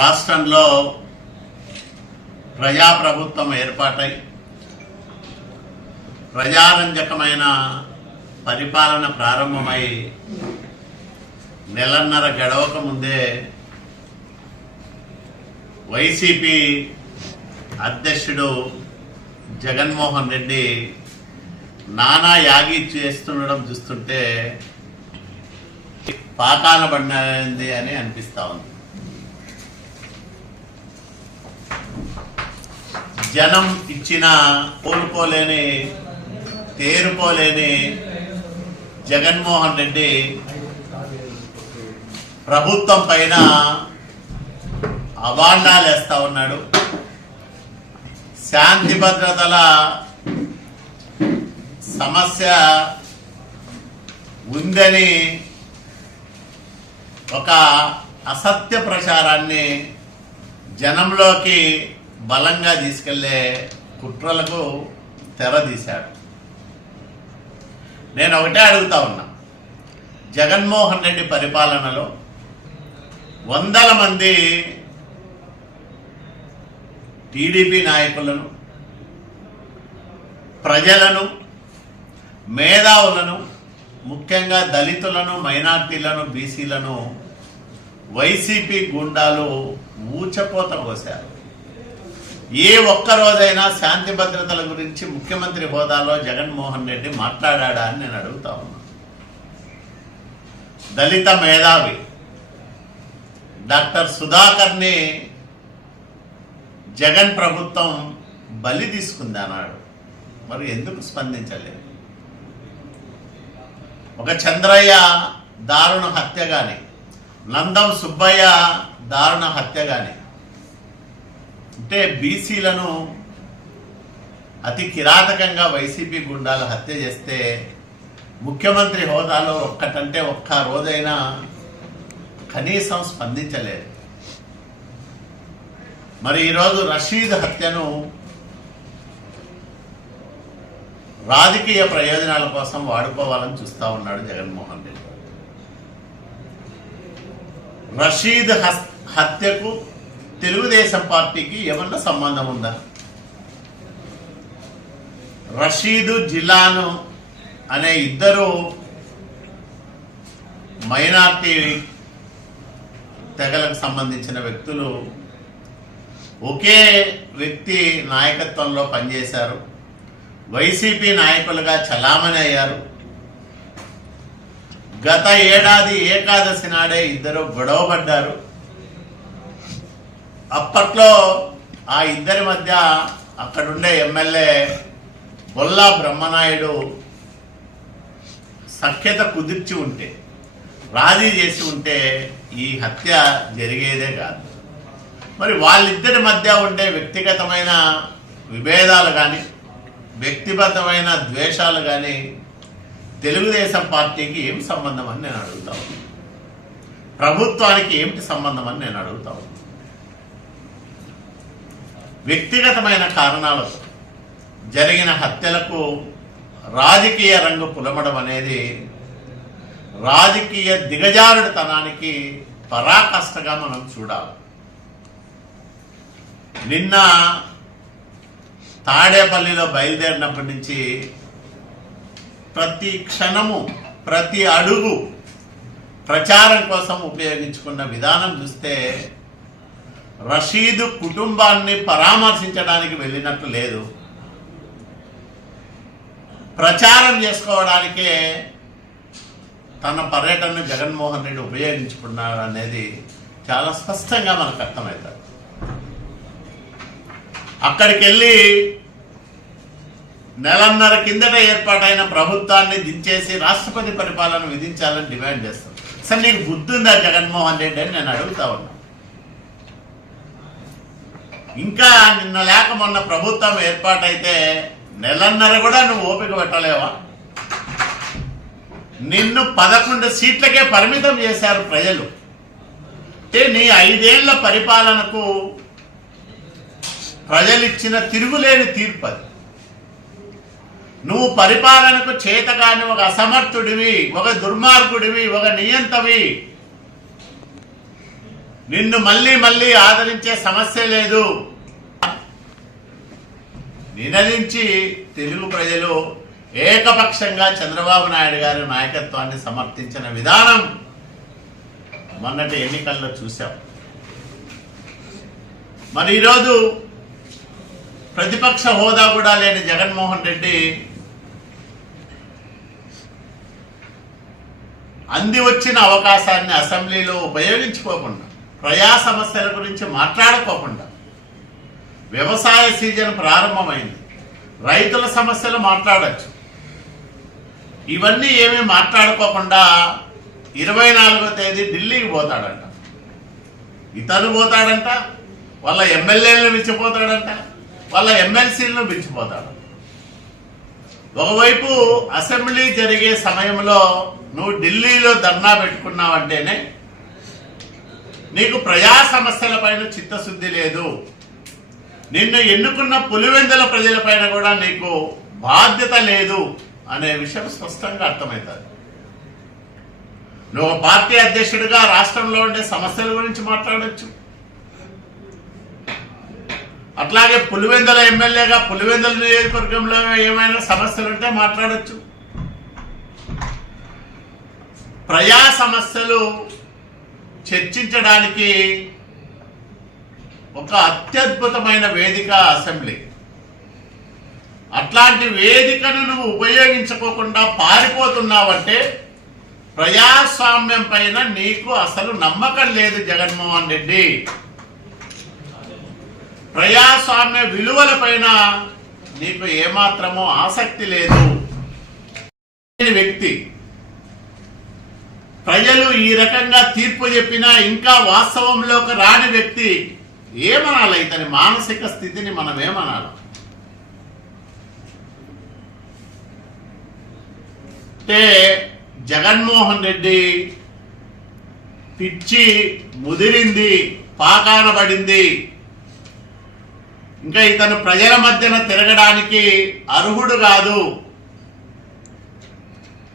రాష్ట్రంలో ప్రజాప్రభుత్వం ఏర్పాటై ప్రజారంజకమైన పరిపాలన ప్రారంభమై నెలన్నర గడవక ముందే వైసీపీ అధ్యక్షుడు జగన్మోహన్ రెడ్డి నానా యాగి చేస్తుండడం చూస్తుంటే పాకాన పడింది అని అనిపిస్తూ ఉంది జనం ఇచ్చిన కోలుకోలేని తేరుకోలేని జగన్మోహన్ రెడ్డి ప్రభుత్వం పైన అవార్డాలు వేస్తూ ఉన్నాడు శాంతి భద్రతల సమస్య ఉందని ఒక అసత్య ప్రచారాన్ని జనంలోకి బలంగా తీసుకెళ్లే కుట్రలకు తెర తీశాడు నేను ఒకటే అడుగుతా ఉన్నా జగన్మోహన్ రెడ్డి పరిపాలనలో వందల మంది టీడీపీ నాయకులను ప్రజలను మేధావులను ముఖ్యంగా దళితులను మైనార్టీలను బీసీలను వైసీపీ గుండాలు ఊచపోత కోశారు ఏ ఒక్కరోజైనా శాంతి భద్రతల గురించి ముఖ్యమంత్రి హోదాలో జగన్మోహన్ రెడ్డి మాట్లాడా అని నేను అడుగుతా ఉన్నా దళిత మేధావి డాక్టర్ సుధాకర్ని జగన్ ప్రభుత్వం బలి తీసుకుంది అన్నాడు మరి ఎందుకు స్పందించలేదు ఒక చంద్రయ్య దారుణ హత్య కానీ నందం సుబ్బయ్య దారుణ హత్య కానీ అంటే బీసీలను అతి కిరాతకంగా వైసీపీ గుండాలు హత్య చేస్తే ముఖ్యమంత్రి హోదాలో ఒక్కటంటే ఒక్క రోజైనా కనీసం స్పందించలేదు మరి ఈరోజు రషీద్ హత్యను రాజకీయ ప్రయోజనాల కోసం వాడుకోవాలని చూస్తా ఉన్నాడు జగన్మోహన్ రెడ్డి రషీద్ హత్యకు తెలుగుదేశం పార్టీకి ఏమన్నా సంబంధం ఉందా రషీదు జిల్లాను అనే ఇద్దరు మైనార్టీ తెగలకు సంబంధించిన వ్యక్తులు ఒకే వ్యక్తి నాయకత్వంలో పనిచేశారు వైసీపీ నాయకులుగా చలామణి అయ్యారు గత ఏడాది ఏకాదశి నాడే ఇద్దరు గొడవపడ్డారు అప్పట్లో ఆ ఇద్దరి మధ్య అక్కడుండే ఎమ్మెల్యే బొల్లా బ్రహ్మనాయుడు సఖ్యత కుదిర్చి ఉంటే రాజీ చేసి ఉంటే ఈ హత్య జరిగేదే కాదు మరి వాళ్ళిద్దరి మధ్య ఉండే వ్యక్తిగతమైన విభేదాలు కానీ వ్యక్తిగతమైన ద్వేషాలు కానీ తెలుగుదేశం పార్టీకి ఏమి సంబంధం అని నేను అడుగుతాను ప్రభుత్వానికి ఏమిటి సంబంధం అని నేను అడుగుతాను వ్యక్తిగతమైన కారణాలతో జరిగిన హత్యలకు రాజకీయ రంగు పులమడం అనేది రాజకీయ దిగజారుడుతనానికి పరాకష్టగా మనం చూడాలి నిన్న తాడేపల్లిలో బయలుదేరినప్పటి నుంచి ప్రతి క్షణము ప్రతి అడుగు ప్రచారం కోసం ఉపయోగించుకున్న విధానం చూస్తే రషీదు కుటుంబాన్ని పరామర్శించడానికి వెళ్ళినట్లు లేదు ప్రచారం చేసుకోవడానికే తన పర్యటనను జగన్మోహన్ రెడ్డి ఉపయోగించుకున్నాడు అనేది చాలా స్పష్టంగా మనకు అర్థమవుతుంది అక్కడికి వెళ్ళి నెలన్నర కిందట ఏర్పాటైన ప్రభుత్వాన్ని దించేసి రాష్ట్రపతి పరిపాలన విధించాలని డిమాండ్ చేస్తాం సరే నీకు బుద్ధుందా జగన్మోహన్ రెడ్డి అని నేను అడుగుతా ఉన్నా ఇంకా నిన్న లేక మొన్న ప్రభుత్వం ఏర్పాటైతే నెలన్నర కూడా నువ్వు ఓపిక పెట్టలేవా నిన్ను పదకొండు సీట్లకే పరిమితం చేశారు ప్రజలు అంటే నీ ఐదేళ్ల పరిపాలనకు ప్రజలిచ్చిన తిరుగులేని తీర్పు అది నువ్వు పరిపాలనకు చేతగాని ఒక అసమర్థుడివి ఒక దుర్మార్గుడివి ఒక నియంతవి నిన్ను మళ్ళీ మళ్ళీ ఆదరించే సమస్య లేదు నినదించి తెలుగు ప్రజలు ఏకపక్షంగా చంద్రబాబు నాయుడు గారి నాయకత్వాన్ని సమర్థించిన విధానం మొన్నటి ఎన్నికల్లో చూశాం మరి ఈరోజు ప్రతిపక్ష హోదా కూడా లేని జగన్మోహన్ రెడ్డి అంది వచ్చిన అవకాశాన్ని అసెంబ్లీలో ఉపయోగించుకోకుండా ప్రజా సమస్యల గురించి మాట్లాడుకోకుండా వ్యవసాయ సీజన్ ప్రారంభమైంది రైతుల సమస్యలు మాట్లాడచ్చు ఇవన్నీ ఏమీ మాట్లాడుకోకుండా ఇరవై నాలుగో తేదీ ఢిల్లీకి పోతాడంట ఇతను పోతాడంట వాళ్ళ ఎమ్మెల్యేలను మించిపోతాడంట వాళ్ళ ఎమ్మెల్సీలను మించిపోతాడు ఒకవైపు అసెంబ్లీ జరిగే సమయంలో నువ్వు ఢిల్లీలో ధర్నా పెట్టుకున్నావంటేనే నీకు ప్రజా సమస్యల పైన చిత్తశుద్ధి లేదు నిన్ను ఎన్నుకున్న పులివెందుల ప్రజల పైన కూడా నీకు బాధ్యత లేదు అనే విషయం స్పష్టంగా అర్థమవుతుంది నువ్వు పార్టీ అధ్యక్షుడిగా రాష్ట్రంలో ఉండే సమస్యల గురించి మాట్లాడచ్చు అట్లాగే పులివెందుల ఎమ్మెల్యేగా పులివెందుల నియోజకవర్గంలో ఏమైనా సమస్యలు ఉంటే మాట్లాడచ్చు ప్రజా సమస్యలు చర్చించడానికి ఒక అత్యద్భుతమైన వేదిక అసెంబ్లీ అట్లాంటి వేదికను నువ్వు ఉపయోగించుకోకుండా పారిపోతున్నావంటే ప్రజాస్వామ్యం పైన నీకు అసలు నమ్మకం లేదు జగన్మోహన్ రెడ్డి ప్రజాస్వామ్య విలువల పైన నీకు ఏమాత్రమో ఆసక్తి లేదు వ్యక్తి ప్రజలు ఈ రకంగా తీర్పు చెప్పినా ఇంకా వాస్తవంలోకి రాని వ్యక్తి ఏమనాలి ఇతని మానసిక స్థితిని మనం ఏమనాలి అంటే జగన్మోహన్ రెడ్డి పిచ్చి ముదిరింది పాకారబడింది ఇంకా ఇతను ప్రజల మధ్యన తిరగడానికి అర్హుడు కాదు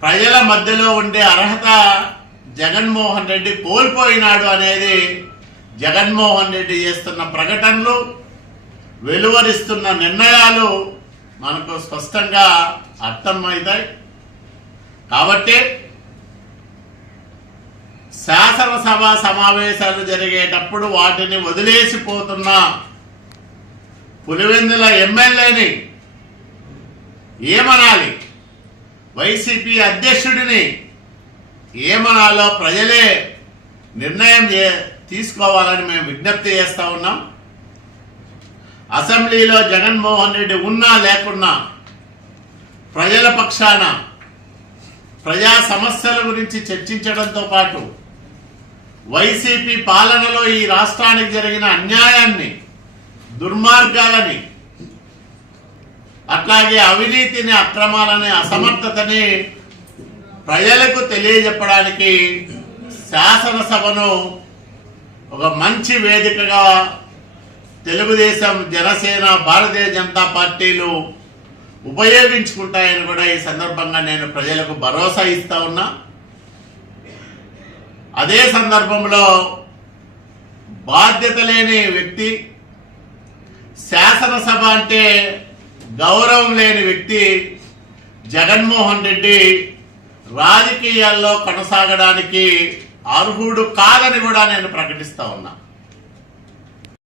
ప్రజల మధ్యలో ఉండే అర్హత జగన్మోహన్ రెడ్డి కోల్పోయినాడు అనేది జగన్మోహన్ రెడ్డి చేస్తున్న ప్రకటనలు వెలువరిస్తున్న నిర్ణయాలు మనకు స్పష్టంగా అర్థమవుతాయి కాబట్టి శాసనసభ సమావేశాలు జరిగేటప్పుడు వాటిని వదిలేసిపోతున్న పులివెందుల ఎమ్మెల్యేని ఏమనాలి వైసీపీ అధ్యక్షుడిని ఏమనాలో ప్రజలే నిర్ణయం తీసుకోవాలని మేము విజ్ఞప్తి చేస్తూ ఉన్నాం అసెంబ్లీలో జగన్మోహన్ రెడ్డి ఉన్నా లేకున్నా ప్రజల పక్షాన ప్రజా సమస్యల గురించి చర్చించడంతో పాటు వైసీపీ పాలనలో ఈ రాష్ట్రానికి జరిగిన అన్యాయాన్ని దుర్మార్గాలని అట్లాగే అవినీతిని అక్రమాలని అసమర్థతని ప్రజలకు తెలియజెప్పడానికి శాసనసభను ఒక మంచి వేదికగా తెలుగుదేశం జనసేన భారతీయ జనతా పార్టీలు ఉపయోగించుకుంటాయని కూడా ఈ సందర్భంగా నేను ప్రజలకు భరోసా ఇస్తా ఉన్నా అదే సందర్భంలో బాధ్యత లేని వ్యక్తి శాసనసభ అంటే గౌరవం లేని వ్యక్తి జగన్మోహన్ రెడ్డి రాజకీయాల్లో కొనసాగడానికి అర్హుడు కాదని కూడా నేను ప్రకటిస్తా ఉన్నా